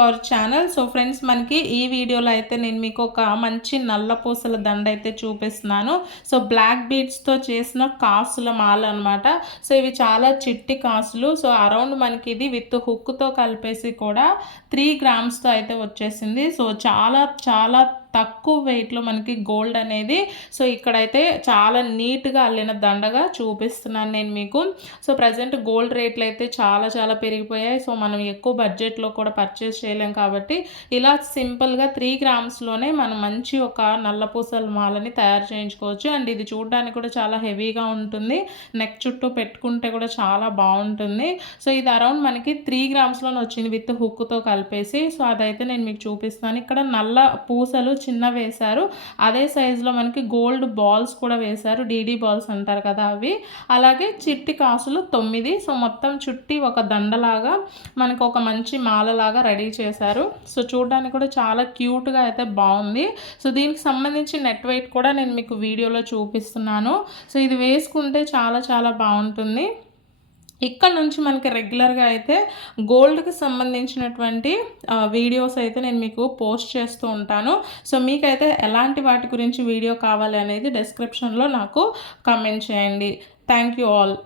Our channel. So friends, మనకి ఈ వీడియోలో అయితే నేను మీకు ఒక మంచి నల్ల పూసల దండ అయితే చూపిస్తున్నాను. సో బ్లాక్ బీడ్స్తో చేసిన కాసుల మాల అనమాట. సో ఇవి చాలా చిట్టి కాసులు. సో అరౌండ్ మనకి ఇది విత్ హుక్తో కలిపేసి కూడా 3 గ్రామ్స్తో అయితే వచ్చేసింది. సో చాలా చాలా తక్కువ వెయిట్లో మనకి గోల్డ్ అనేది సో ఇక్కడైతే చాలా నీట్గా అల్లిన దండగా చూపిస్తున్నాను నేను మీకు. సో ప్రజెంట్ గోల్డ్ రేట్లు అయితే చాలా చాలా పెరిగిపోయాయి. సో మనం ఎక్కువ బడ్జెట్లో కూడా పర్చేస్ చేయలేం కాబట్టి ఇలా సింపుల్గా 3 గ్రామ్స్లోనే మనం మంచి ఒక నల్ల పూసల మాలని తయారు చేయించుకోవచ్చు. అండ్ ఇది చూడడానికి కూడా చాలా హెవీగా ఉంటుంది. నెక్ చుట్టూ పెట్టుకుంటే కూడా చాలా బాగుంటుంది. సో ఇది అరౌండ్ మనకి 3 గ్రామ్స్లోనే వచ్చింది విత్ హుక్తో కలిపేసి. సో అదైతే నేను మీకు చూపిస్తాను. ఇక్కడ నల్ల పూసలు చిన్న వేశారు, అదే సైజులో మనకి గోల్డ్ బాల్స్ కూడా వేశారు, డీడీ బాల్స్ అంటారు కదా అవి. అలాగే చిట్టి కాసులు 9. సో మొత్తం చుట్టి ఒక దండలాగా మనకు ఒక మంచి మాలలాగా రెడీ చేశారు. సో చూడడానికి కూడా చాలా క్యూట్గా అయితే బాగుంది. సో దీనికి సంబంధించి నెట్ వెయిట్ కూడా నేను మీకు వీడియోలో చూపిస్తున్నాను. సో ఇది వేసుకుంటే చాలా చాలా బాగుంటుంది. ఇక్కడ నుంచి మనకి రెగ్యులర్గా అయితే గోల్డ్కి సంబంధించినటువంటి వీడియోస్ అయితే నేను మీకు పోస్ట్ చేస్తూ ఉంటాను. సో మీకైతే ఎలాంటి వాటి గురించి వీడియో కావాలి అనేది డిస్క్రిప్షన్లో నాకు కామెంట్ చేయండి. Thank you all.